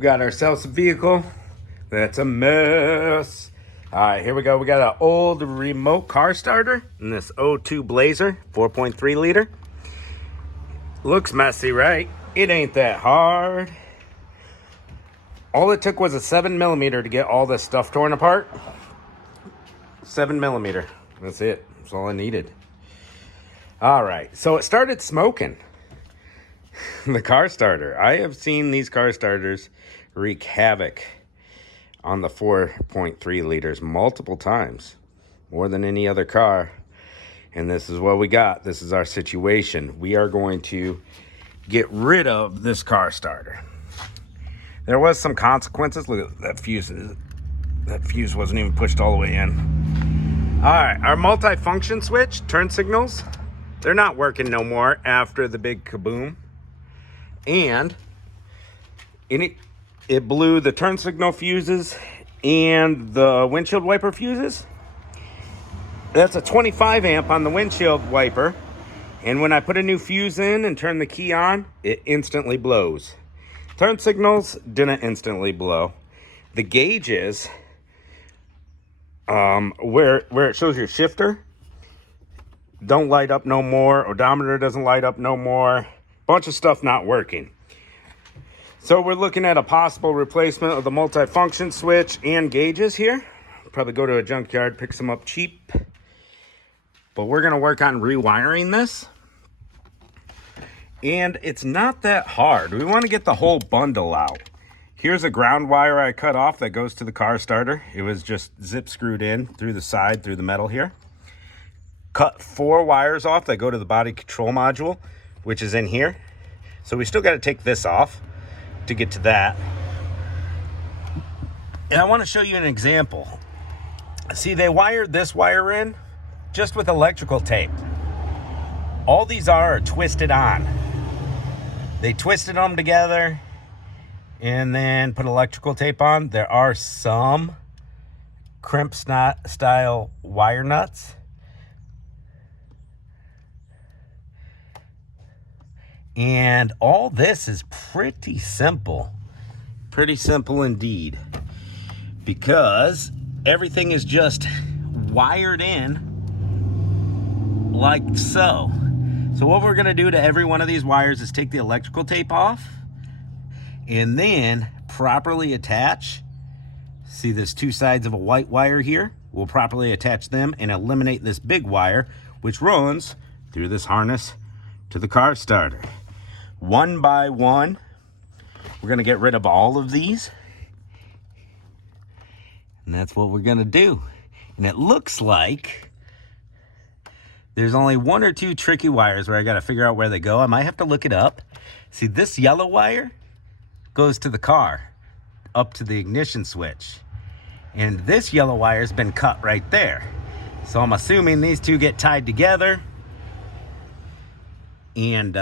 We got ourselves a vehicle that's a mess. All right, here we go. We got an old remote car starter in this O2 Blazer, 4.3 liter. Looks messy, right? It ain't that hard. All it took was a 7mm to get all this stuff torn apart. 7mm. That's it. That's all I needed. All right, so it started smoking. The car starter. I have seen these car starters wreak havoc on the 4.3 liters multiple times, more than any other car. And this is what we got. This is our situation. We are going to get rid of this car starter. There was some consequences. Look at that fuse. That fuse wasn't even pushed all the way in. All right, our multi-function switch, turn signals, they're not working no more after the big kaboom. And it blew the turn signal fuses and the windshield wiper fuses. That's a 25 amp on the windshield wiper. And when I put a new fuse in and turn the key on, it instantly blows. Turn signals didn't instantly blow. The gauges, where it shows your shifter, don't light up no more. Odometer doesn't light up no more. Bunch of stuff not working. So we're looking at a possible replacement of the multi-function switch and gauges here. Probably go to a junkyard, pick some up cheap. But we're going to work on rewiring this. And it's not that hard. We want to get the whole bundle out. Here's a ground wire I cut off that goes to the car starter. It was just zip screwed in through the side, through the metal here. Cut 4 wires off that go to the body control module, which is in here. So we still got to take this off to get to that. And I want to show you an example. See, they wired this wire in just with electrical tape. All these are twisted on. They twisted them together and then put electrical tape on. There are some crimp style wire nuts. And all this is pretty simple indeed, because everything is just wired in like so. So what we're going to do to every one of these wires is take the electrical tape off and then properly attach. See, there's 2 sides of a white wire here. We'll properly attach them and eliminate this big wire, which runs through this harness to the car starter. One by one, we're going to get rid of all of these. And that's what we're going to do. And it looks like there's only 1 or 2 tricky wires where I got to figure out where they go. I might have to look it up. See, this yellow wire goes to the car, up to the ignition switch. And this yellow wire has been cut right there. So I'm assuming these two get tied together. And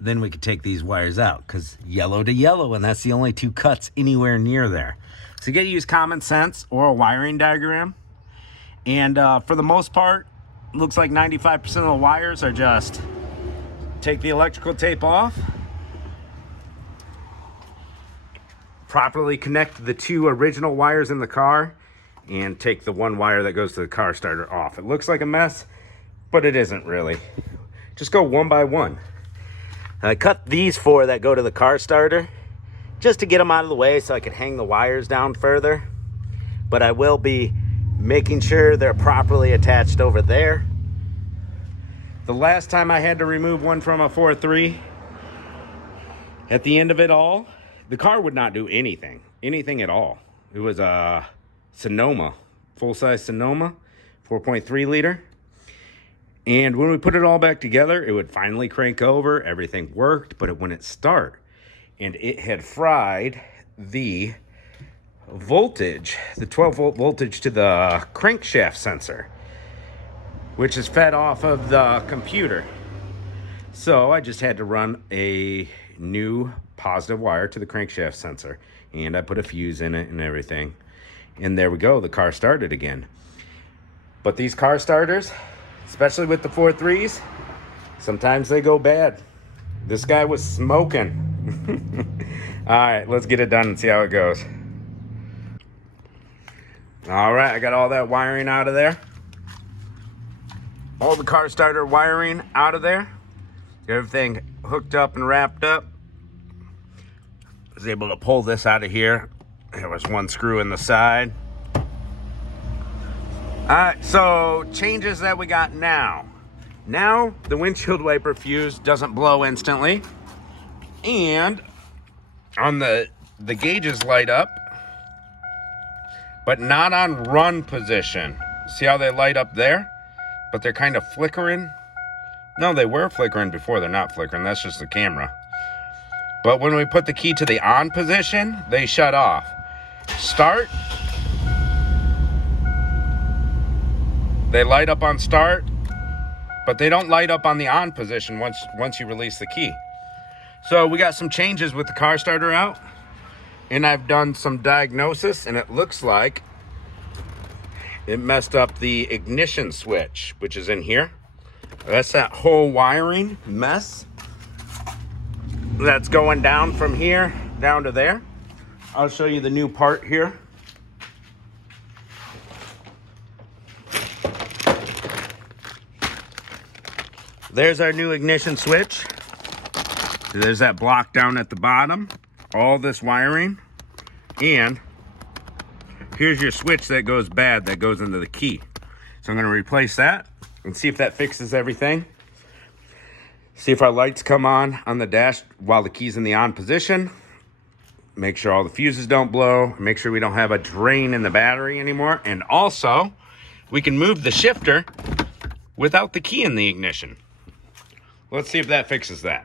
then we could take these wires out, because yellow to yellow, and that's the only 2 cuts anywhere near there. So you got to use common sense or a wiring diagram. And for the most part, looks like 95% of the wires are just take the electrical tape off, properly connect the 2 original wires in the car, and take the 1 wire that goes to the car starter off. It looks like a mess, but it isn't really. Just go one by one. I cut these 4 that go to the car starter just to get them out of the way so I could hang the wires down further. But I will be making sure they're properly attached over there. The last time I had to remove one from a 4.3, at the end of it all, the car would not do anything at all. It was a Sonoma, full-size Sonoma, 4.3 liter. And when we put it all back together, it would finally crank over. Everything worked, but it wouldn't start. And it had fried the voltage, the 12-volt voltage to the crankshaft sensor, which is fed off of the computer. So I just had to run a new positive wire to the crankshaft sensor. And I put a fuse in it and everything. And there we go. The car started again. But these car starters, especially with the 4.3s, sometimes they go bad. This guy was smoking. All right, let's get it done and see how it goes. All right, I got all that wiring out of there. All the car starter wiring out of there. Got everything hooked up and wrapped up. Was able to pull this out of here. There was one screw in the side. All right, so changes that we got now. Now the windshield wiper fuse doesn't blow instantly, and on the gauges light up, but not on run position. See how they light up there? But they're kind of flickering. No, they were flickering before. They're not flickering. That's just the camera. But when we put the key to the on position, they shut off. Start. They light up on start, but they don't light up on the on position once you release the key. So we got some changes with the car starter out, and I've done some diagnosis, and it looks like it messed up the ignition switch, which is in here. That's that whole wiring mess that's going down from here down to there. I'll show you the new part here. There's our new ignition switch. There's that block down at the bottom, all this wiring, and here's your switch that goes bad, that goes into the key. So I'm gonna replace that and see if that fixes everything. See if our lights come on the dash while the key's in the on position. Make sure all the fuses don't blow. Make sure we don't have a drain in the battery anymore. And also, we can move the shifter without the key in the ignition. Let's see if that fixes that.